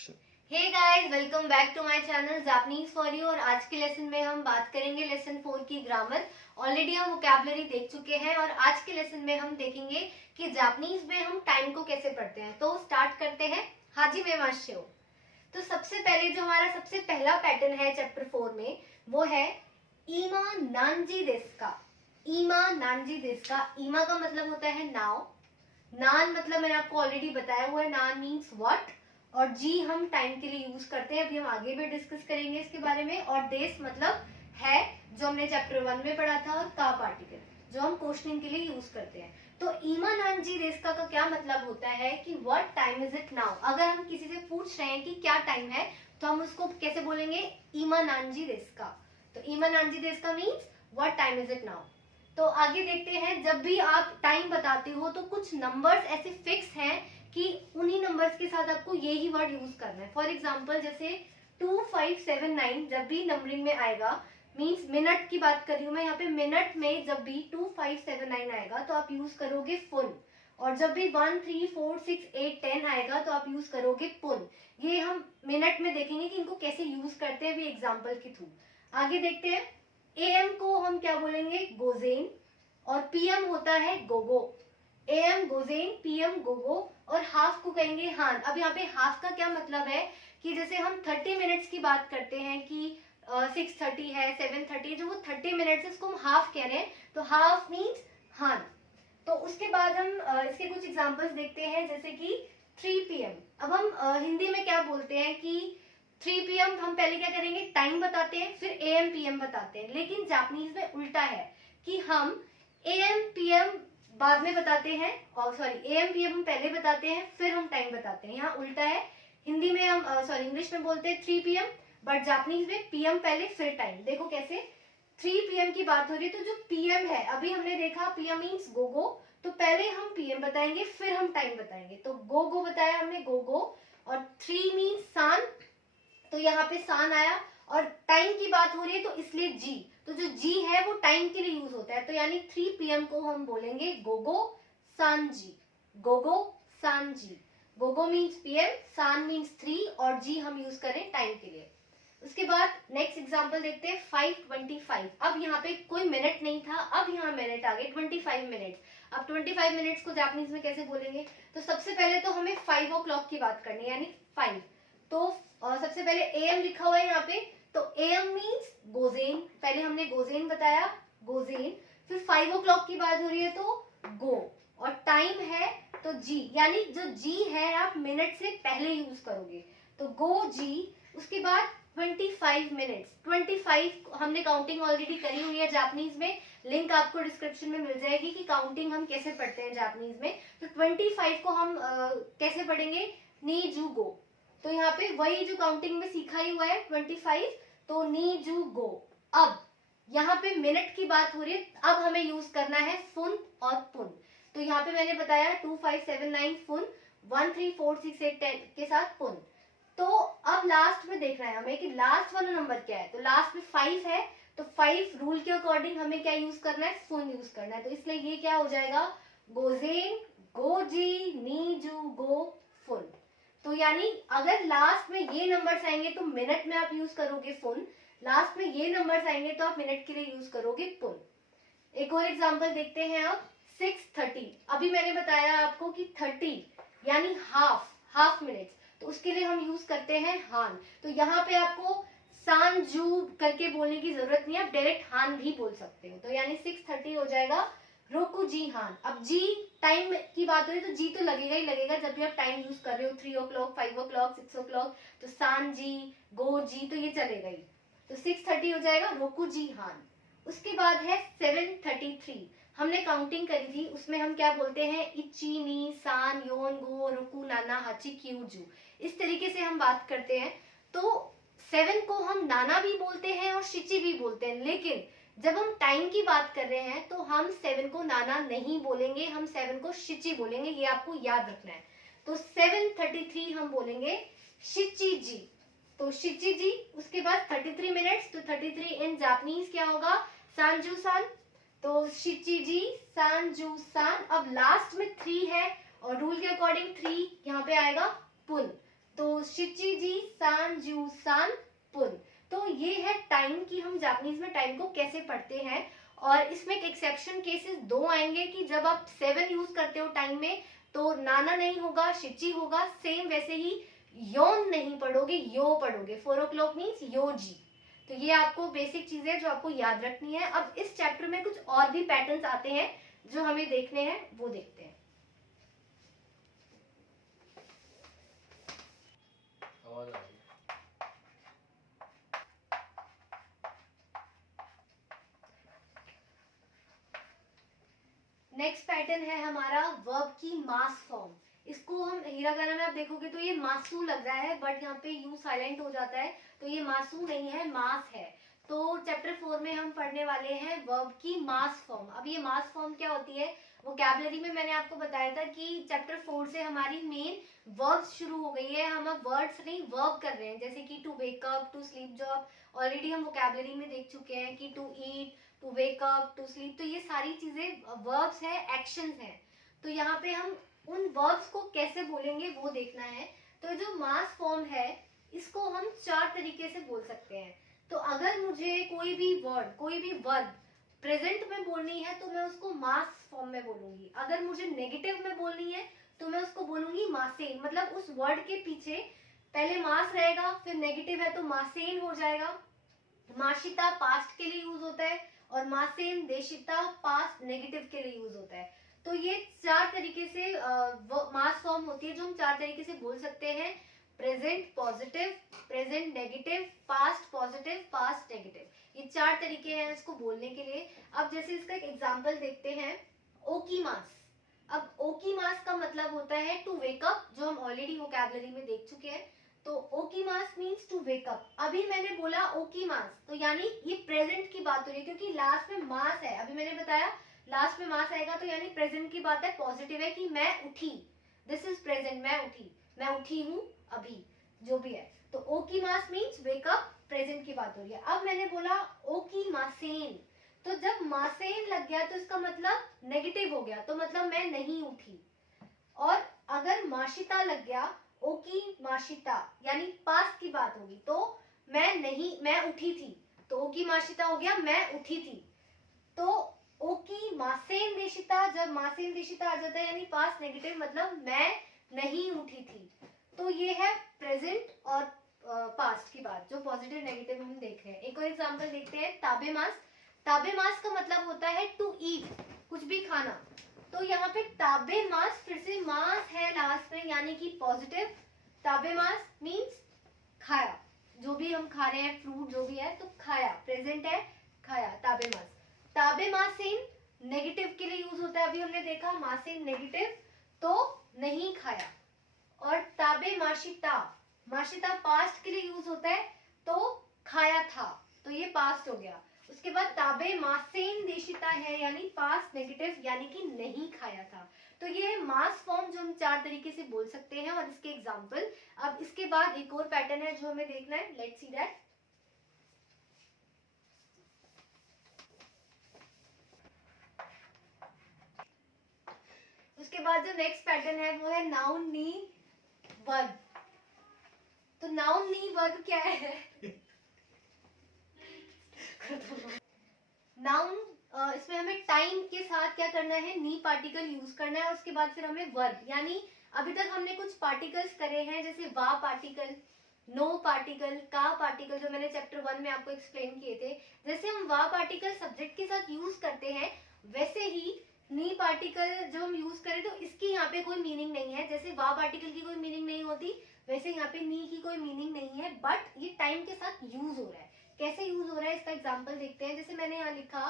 introduction. Hey guys, welcome back to my channel Japanese for you. और आज के lesson में हम बात करेंगे लेसन 4 की ग्रामर। ऑलरेडी हम वोकैबुलरी देख चुके हैं और आज के लेसन में हम देखेंगे कि जापानीज में हम टाइम को कैसे पढ़ते हैं। तो स्टार्ट करते हैं। हाजी मेमाशियो। तो सबसे पहले जो हमारा सबसे पहला पैटर्न है चैप्टर 4 में वो है ईमा नानजी देस्का। ईमा नानजी देस्का। ईमा का मतलब होता है नाउ। नान मतलब मैंने आपको ऑलरेडी बताया हुआ है, नान मीन्स व्हाट। और जी हम टाइम के लिए यूज करते हैं, अभी हम आगे भी डिस्कस करेंगे इसके बारे में। और देश मतलब है, जो हमने चैप्टर 1 में पढ़ा था। और का पार्टिकल जो हम क्वेश्चनिंग के लिए यूज करते हैं। तो ईमा नानजी देस्का का क्या मतलब होता है कि what time is it now. अगर हम किसी से पूछ रहे हैं कि क्या टाइम है तो हम उसको कैसे बोलेंगे, ईमा नानजी देस्का। तो ईमा नानजी देस्का means what time is it now. तो आगे देखते हैं, जब भी आप टाइम बताते हो तो कुछ नंबर्स ऐसे फिक्स हैं कि उन्हीं नंबर्स के साथ आपको यही वर्ड यूज करना है। फॉर एग्जाम्पल जैसे 2579 जब भी नंबरिंग में आएगा, मींस मिनट की बात कर रही हूँ मैं यहाँ पे, मिनट में जब भी 2579 आएगा तो आप यूज करोगे फुल। और जब भी 1 3 4 6 8 10 आएगा तो आप यूज करोगे पुन। ये हम मिनट में देखेंगे कि इनको कैसे यूज करते हैं, भी एग्जाम्पल के थ्रू। आगे देखते हैं, एएम को हम क्या बोलेंगे, गोजेन। और पीएम होता है गोगो। एएम गोजेन, पीएम गोगो। और हाफ को कहेंगे हान। अब यहाँ पे हाफ का क्या मतलब है कि जैसे हम 30 मिनट्स की बात करते हैं कि 6:30 है, 7:30, जो वो 30 मिनट्स है उसको हम हाफ कह रहे हैं, तो हाफ मीन्स हान। तो उसके बाद हम इसके कुछ एग्जांपल्स देखते हैं, जैसे कि 3 PM। अब हम हिंदी में क्या बोलते हैं कि 3 PM हम पहले क्या करेंगे, टाइम बताते हैं, फिर AM PM बताते हैं। लेकिन जापानीज में उल्टा है कि हम AM PM बाद में बताते हैं, और सॉरी AM PM हम पहले बताते हैं फिर हम टाइम बताते हैं। यहाँ उल्टा है। हिंदी में हम इंग्लिश में बोलते हैं 3 PM, बट जापानीज में PM पहले फिर टाइम। देखो कैसे, 3 PM की बात हो रही है तो जो PM है, अभी हमने देखा PM मीन्स गोगो, तो पहले हम PM बताएंगे फिर हम टाइम बताएंगे। तो गोगो बताया हमने, गोगो। और 3 मीन्स सान, तो यहाँ पे सान आया। और टाइम की बात हो रही है तो इसलिए जी, तो जो जी है वो टाइम के लिए यूज होता है। तो यानी 3 PM को हम बोलेंगे Gogo Sanji. Gogo Sanji. Gogo means PM, सान मीन्स 3, और जी हम यूज करें टाइम के लिए। उसके बाद नेक्स्ट एग्जांपल देखते हैं, 5:25। अब यहाँ पे कोई मिनट नहीं था, अब यहाँ मिनट आ गए, 25 मिनट्स। अब 25 मिनट्स को जापानीज में कैसे बोलेंगे, तो सबसे पहले तो हमें 5 o'clock की बात करनी है, यानी 5। तो सबसे पहले AM लिखा हुआ है यहाँ पे, तो AM मीन्स गोजेन। पहले हमने गोजेन बताया, गोजेन। फिर 5 o'clock की बात हो रही है तो गो। और टाइम है तो जी, यानी जो जी है आप मिनट से पहले यूज करोगे, तो गो जी। उसके बाद 25 मिनट्स। 25 हमने काउंटिंग ऑलरेडी करी हुई है जापानीज में, लिंक आपको डिस्क्रिप्शन में मिल जाएगी कि काउंटिंग हम कैसे पढ़ते हैं जापानीज में। तो 25 को हम कैसे पढ़ेंगे, नी जू गो। तो यहाँ पे वही जो काउंटिंग में सीखा ही हुआ है 25, तो नी जू गो। अब यहाँ पे मिनट की बात हो रही है, अब हमें यूज करना है फुन और पुन। तो यहाँ पे मैंने बताया 2579 फुन, 1 3 4 6 8 10 के साथ पुन। तो अब लास्ट में देखना है हमें कि लास्ट वाला नंबर क्या है, तो लास्ट में 5 है, तो 5 रूल के अकॉर्डिंग हमें क्या यूज करना है, फुन यूज करना है। तो इसलिए ये क्या हो जाएगा, गोजेन गोजी नीजू गो फुन। तो यानी अगर लास्ट में ये नंबर्स आएंगे तो मिनट में आप यूज करोगे फुन, लास्ट में ये नंबर्स आएंगे तो आप मिनट के लिए यूज करोगे पुन। एक और एग्जांपल देखते हैं अब, 6:30। अभी मैंने बताया आपको कि 30 यानी हाफ मिनट, तो उसके लिए हम यूज करते हैं हान। तो यहाँ पे आपको सान जू करके बोलने की जरूरत नहीं है, आप डायरेक्ट हान भी बोल सकते हो। तो यानी 6:30 हो जाएगा रोकू जी हान। अब जी टाइम की बात हो रही है तो जी तो लगेगा ही लगेगा, जब भी आप टाइम यूज कर रहे हो 3 o'clock 5 o'clock 6 o'clock, तो सान जी गो जी तो ये चलेगा ही। तो 6:30 हो जाएगा रोकू जी हान। उसके बाद है 7:33। हमने काउंटिंग करी थी, उसमें हम क्या बोलते हैं, इची नी सान योन गो रुकू नाना हाची क्यूजू, इस तरीके से हम बात करते हैं। तो 7 को हम नाना भी बोलते हैं और शिची भी बोलते हैं, लेकिन जब हम टाइम की बात कर रहे हैं तो हम 7 को नाना नहीं बोलेंगे, हम 7 को शिची बोलेंगे, ये आपको याद रखना है। तो 7:33 हम बोलेंगे शिची जी, तो शिची जी। उसके बाद 33 मिनट्स, तो 33 इन जापानीज क्या होगा, सांजू सान। तो शिची जी सांजू सान। अब लास्ट में 3 है और रूल के अकॉर्डिंग 3 यहाँ पे आएगा पुन। तो शिचिजी सान जू सान पुन। तो ये है टाइम की हम जापानीज में टाइम को कैसे पढ़ते हैं। और इसमें एक एक्सेप्शन केसेस दो आएंगे कि जब आप 7 यूज करते हो टाइम में तो नाना नहीं होगा, शिची होगा। सेम वैसे ही योन नहीं पढ़ोगे, यो पढ़ोगे। 4 o'clock मीन्स योजी। तो ये आपको बेसिक चीजें जो आपको याद रखनी है। अब इस चैप्टर में कुछ और भी पैटर्न्स आते हैं जो हमें देखने हैं, वो देखते हैं। नेक्स्ट पैटर्न है हमारा वर्ब की मास फॉर्म। इसको हम हिरागाना में आप देखोगे तो ये मासू लग रहा है, बट यहाँ पे यू साइलेंट हो जाता है, तो ये मासू नहीं है, मास है। तो चैप्टर 4 में हम पढ़ने वाले हैं वर्ब की मास फॉर्म। अब ये मास फॉर्म क्या होती है, वोकैबुलरी में मैंने आपको बताया था कि चैप्टर 4 से हमारी मेन वर्ब्स शुरू हो गई है। हम अब वर्ड्स नहीं वर्ब कर रहे हैं, जैसे कि to wake up, to sleep जॉब ऑलरेडी हम वोकैबुलरी में देख चुके हैं कि to eat, to wake up, to sleep. तो ये सारी चीजें वर्ब्स है, एक्शंस हैं। तो यहाँ पे हम उन वर्ब्स को कैसे बोलेंगे वो देखना है। तो जो मास फॉर्म है इसको हम 4 तरीके से बोल सकते हैं। तो अगर मुझे कोई भी वर्ड, कोई भी वर्ब प्रेजेंट में बोलनी है तो मैं उसको मास फॉर्म में बोलूंगी। अगर मुझे नेगेटिव में बोलनी है तो मैं उसको बोलूंगी मासेन। मतलब उस वर्ड के पीछे पहले मास रहेगा, फिर नेगेटिव है तो मासेन हो जाएगा। माशिता पास्ट के लिए यूज होता है और मासेन देशिता पास्ट नेगेटिव के लिए यूज होता है। तो ये 4 तरीके से मास फॉर्म होती है जो हम 4 तरीके से बोल सकते हैं। Present positive, present negative, past positive, past negative. ये 4 तरीके हैं इसको बोलने के लिए। अब जैसे इसका एक एग्जांपल देखते हैं, ओकीमास। अब ओकीमास का मतलब होता है टू वेक अप, जो हम ऑलरेडी वोकैबुलरी में देख चुके हैं। तो ओकीमास मीन्स टू वेक अप। अभी मैंने बोला ओकीमास तो यानी ये प्रेजेंट की बात हो रही है, क्योंकि लास्ट में मास है। अभी मैंने बताया लास्ट में मास आएगा तो यानी प्रेजेंट की बात है, पॉजिटिव है कि मैं उठी। दिस इज प्रेजेंट, मैं उठी, मैं उठी हूँ अभी, जो भी है। तो ओकीमास मीन्स वेक अप, प्रेजेंट की बात हो रही है। अब मैंने बोला ओकीमासेन, तो जब मासेन लग गया तो इसका मतलब नेगेटिव हो गया, तो मतलब मैं नहीं उठी। और अगर माशिता लग गया, ओकी माशिता यानी पास्ट की बात होगी, तो मैं नहीं, मैं उठी थी, तो ओकी माशिता हो गया मैं उठी थी। तो ओकी मासेन देशिता, जब मासेन देशिता आ जाता है यानी पास्ट नेगेटिव, मतलब मैं नहीं उठी थी। तो ये है प्रेजेंट और पास्ट की बात, जो पॉजिटिव नेगेटिव हम देख रहे हैं। एक और एग्जांपल देखते हैं, ताबेमास। ताबेमास का मतलब होता है टू ईट, कुछ भी खाना। तो यहाँ पे ताबेमास, फिर से मास है लास्ट में यानी कि पॉजिटिव। ताबेमास मीन्स खाया, जो भी हम खा रहे हैं, फ्रूट जो भी है, तो खाया, प्रेजेंट है, खाया, ताबेमास। ताबेमासेन नेगेटिव के लिए यूज होता है, अभी हमने देखा मासेन नेगेटिव, तो नहीं खाया। और ताबेमाशिता, माशिता पास्ट के लिए यूज होता है, तो खाया था, तो ये पास्ट हो गया। उसके बाद ताबे मासेन देशिता है यानी पास्ट नेगेटिव यानी कि नहीं खाया था। तो ये है मास फॉर्म जो हम 4 तरीके से बोल सकते हैं और इसके एग्जांपल। अब इसके बाद एक और पैटर्न है जो हमें देखना है, लेट्स सी दैट। उसके बाद जो नेक्स्ट पैटर्न है वो है नाउन नी वर्ब। तो नाउन नी वर्ब क्या है? नाउन इसमें हमें टाइम के साथ क्या करना है, नी पार्टिकल यूज करना है। और उसके बाद फिर हमें वर्ब, यानी अभी तक हमने कुछ पार्टिकल्स करे हैं, जैसे वा पार्टिकल, नो पार्टिकल, का पार्टिकल, जो मैंने चैप्टर 1 में आपको एक्सप्लेन किए थे। जैसे हम वा पार्टिकल सब्जेक्ट के साथ यूज करते हैं, वैसे ही नी पार्टिकल जो हम यूज करें तो इसकी यहाँ पे कोई मीनिंग नहीं है। जैसे वा पार्टिकल की कोई मीनिंग नहीं होती, वैसे यहाँ पे नी की कोई मीनिंग नहीं है, बट ये टाइम के साथ यूज हो रहा है। कैसे यूज हो रहा है इसका एग्जाम्पल देखते हैं। जैसे मैंने यहाँ लिखा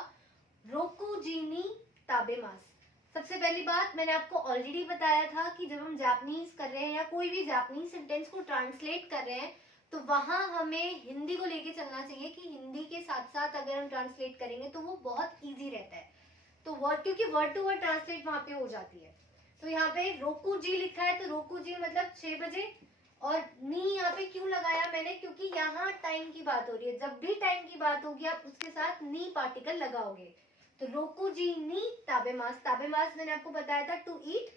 रोकुजीनी ताबेमास। सबसे पहली बात मैंने आपको ऑलरेडी बताया था कि जब हम जापानीज कर रहे हैं या कोई भी जापानीज सेंटेंस को ट्रांसलेट कर रहे हैं तो वहां हमें हिंदी को लेके चलना चाहिए कि हिंदी के साथ साथ अगर हम ट्रांसलेट करेंगे तो वो बहुत ईजी रहता है। तो वर्ड, क्योंकि वर्ड टू वर्ड ट्रांसलेट वहां पे हो जाती है। तो यहाँ पे रोकुजी लिखा है तो रोकुजी मतलब 6 बजे। और नी यहाँ पे क्यों लगाया मैंने, क्योंकि यहाँ टाइम की बात हो रही है। जब भी टाइम की बात होगी आप उसके साथ नी पार्टिकल लगाओगे। तो रोकुजी नी ताबेमास। ताबेमास मैंने आपको बताया था टू ईट।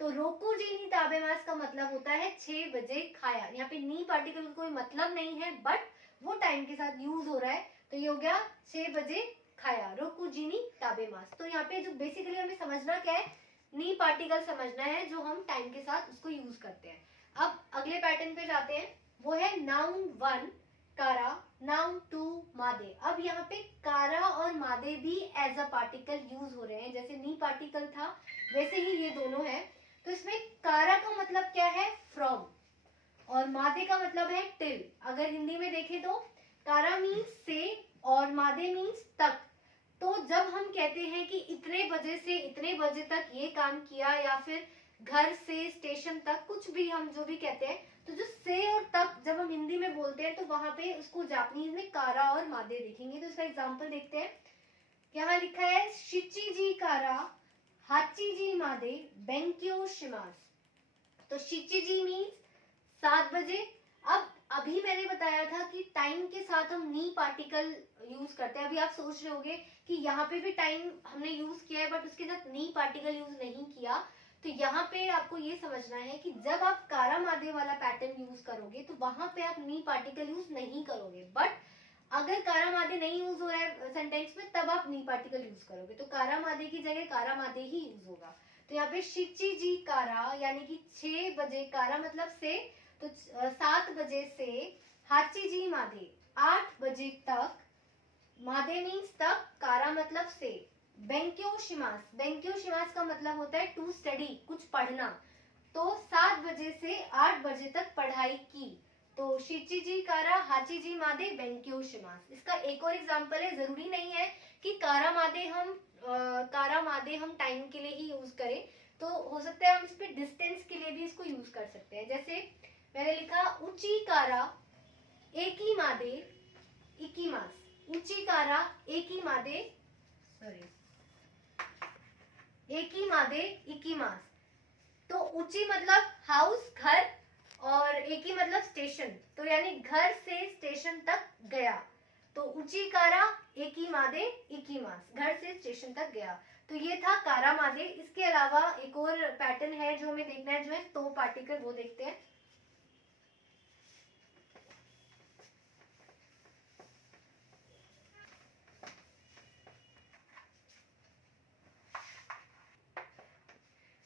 तो रोकुजीनी ताबेमास का मतलब होता है 6 बजे खाया। यहाँ पे नी पार्टिकल कोई मतलब नहीं है, बट वो टाइम के साथ यूज हो रहा है, तो ये हो गया 6 बजे खाया, रोकुजीनी ताबेमास। तो यहाँ पे जो बेसिकली हमें समझना क्या है, नी पार्टिकल समझना है जो हम टाइम के साथ उसको यूज करते हैं। अब अगले पैटर्न पे जाते हैं, वो है नाउन 1 कारा, नाउन 2 मादे। अब यहाँ पे कारा और मादे भी एज अ पार्टिकल यूज हो रहे हैं, जैसे नी पार्टिकल था वैसे ही ये दोनों है। तो इसमें कारा का मतलब क्या है, फ्रॉम, और मादे का मतलब है टिल। अगर हिंदी में देखें तो कारा मीन्स से और मादे मीन्स तक। तो जब हम कहते हैं कि इतने बजे से इतने बजे तक ये काम किया, या फिर घर से स्टेशन तक, कुछ भी हम जो भी कहते हैं, तो जो से और तक जब हम हिंदी में बोलते हैं तो वहां पे उसको जापानीज में कारा और मादे देखेंगे। तो इसका एग्जांपल देखते हैं। यहाँ लिखा है शिचिजी कारा हाचिजी मादे बेंक्यो शिमास। तो शिचिजी मीन्स 7 बजे। अब अभी मैंने बताया था कि टाइम के साथ हम नी पार्टिकल यूज करते हैं। अभी आप सोच रहे होंगे कि यहाँ पे भी टाइम हमने यूज किया है बट उसके साथ नी पार्टिकल यूज नहीं किया। तो यहाँ पे आपको ये समझना है कि जब आप कारा मादे वाला पैटर्न यूज करोगे तो वहां पे आप नी पार्टिकल यूज नहीं करोगे, बट अगर कारा मादे नहीं यूज हो रहा है सेंटेंस में तब आप नी पार्टिकल यूज करोगे, तो कारा मादे की जगह कारा मादे ही यूज होगा। तो यहाँ पे शिची जी कारा यानी कि 6 बजे, कारा मतलब से, तो 7 बजे से, हाची जी मादे 8 बजे तक, मादे मीन्स तक, कारा मतलब से, बेंक्यो शिमास, बेंक्यो शिमास का मतलब होता है टू स्टडी, कुछ पढ़ना। तो 7 बजे से 8 बजे तक पढ़ाई की। तो शिचिजी कारा हाची जी मादे बेंक्यो शिमास। इसका एक और एग्जांपल है, जरूरी नहीं है कि कारा मादे हम टाइम के लिए ही यूज करें, तो हो सकता है हम इस पे डिस्टेंस के लिए भी इसको यूज कर सकते हैं। जैसे मैंने लिखा उची कारा एकी मादे इकीमास, उची कारा एकी मादे, सॉरी, एकी मादे इकीमास। तो ऊंची मतलब हाउस, घर, और एकी मतलब स्टेशन, तो यानी घर से स्टेशन तक गया। तो ऊंची कारा एकी मादे इकीमास, घर से स्टेशन तक गया। तो ये था कारा मादे। इसके अलावा एक और पैटर्न है जो हमें देखना है, जो है तो पार्टिकल, वो देखते हैं।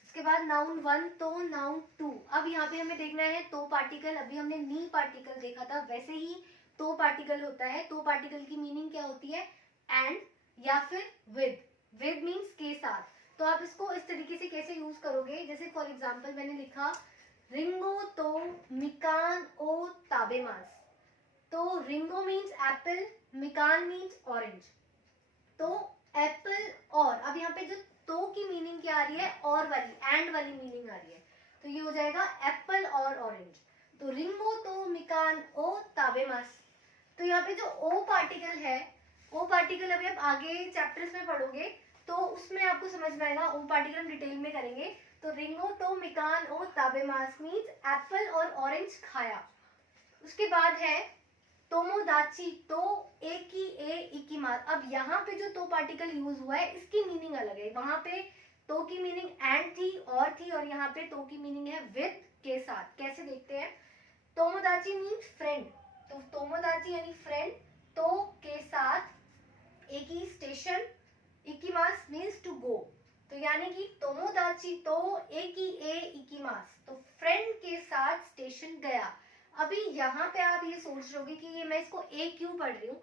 इसके बाद नाउन 1 तो, नाउन 2। अब यहाँ पे हमें देखना है तो पार्टिकल। अभी हमने नी पार्टिकल देखा था, वैसे ही तो पार्टिकल होता है। तो पार्टिकल की मीनिंग क्या होती है, एंड या फिर विद। विद मीन्स के साथ। तो आप इसको इस तरीके से कैसे यूज करोगे, जैसे फॉर एग्जाम्पल मैंने लिखा रिंगो तो मिकान ओ ताबेमास। तो रिंगो मीन्स एप्पल, मिकान मीन्स ऑरेंज। तो एप्पल और, अब यहाँ पे जो तो की मीनिंग क्या आ रही है, और वाली, एंड वाली मीनिंग आ रही है, तो ये हो जाएगा एप्पल और ऑरेंज। तो रिंगो तो मिकान ओ ताबेमास। तो यहाँ पे जो ओ पार्टिकल है, ओ पार्टिकल अभी आप आगे चैप्टर्स में पढ़ोगे तो उसमें आपको समझ में आएगा। ओ पार्टिकल हम डिटेल में करेंगे। तो रिंगो तो मिकान ओ ताबेमास मीन्स एप्पल और ऑरेंज खाया। उसके बाद है तोमोदाची, तो एक ही ए इकीमास। अब यहाँ पे जो तो पार्टिकल यूज हुआ है इसकी मीनिंग अलग है। वहां पे तो की मीनिंग एंड थी, और यहाँ पे तो की मीनिंग है विद, के साथ। कैसे देखते हैं। तोमोदाची मीन्स फ्रेंड, तो तोमोदाची यानी फ्रेंड, तो के साथ, एक ही स्टेशन, इकीमास मीन्स टू गो। तो यानी कि तोमोदाची तो एक ही ए इकीमास, तो फ्रेंड के साथ स्टेशन गया। अभी यहाँ पे आप ये सोच रहे होगे कि ये मैं इसको ए क्यों पढ़ रही हूँ।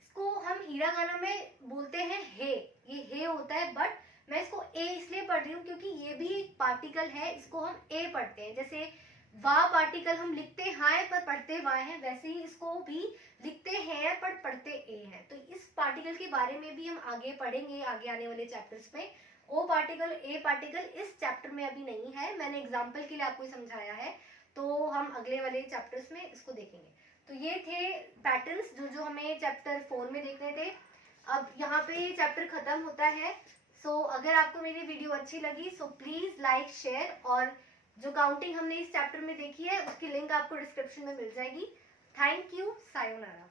इसको हम हीरागाना में बोलते हैं हे, ये हे होता है, बट मैं इसको ए इसलिए पढ़ रही हूँ क्योंकि ये भी एक पार्टिकल है, इसको हम ए पढ़ते हैं। जैसे वाह पार्टिकल हम लिखते हाँ है पर पढ़ते वाह है, वैसे ही इसको भी लिखते हैं पर पढ़ते ए हैं। तो इस पार्टिकल के बारे में भी हम आगे पढ़ेंगे, आगे आने वाले चैप्टर्स में। ओ पार्टिकल, ए पार्टिकल इस चैप्टर में अभी नहीं है, मैंने एग्जाम्पल के लिए आपको समझाया है, तो हम अगले वाले चैप्टर्स में इसको देखेंगे। तो ये थे पैटर्न्स जो हमें चैप्टर 4 में देखने थे। अब यहाँ पे चैप्टर खत्म होता है। सो अगर आपको मेरी वीडियो अच्छी लगी सो प्लीज लाइक, शेयर, और जो काउंटिंग हमने इस चैप्टर में देखी है उसकी लिंक आपको डिस्क्रिप्शन में मिल जाएगी। Thank you, sayonara.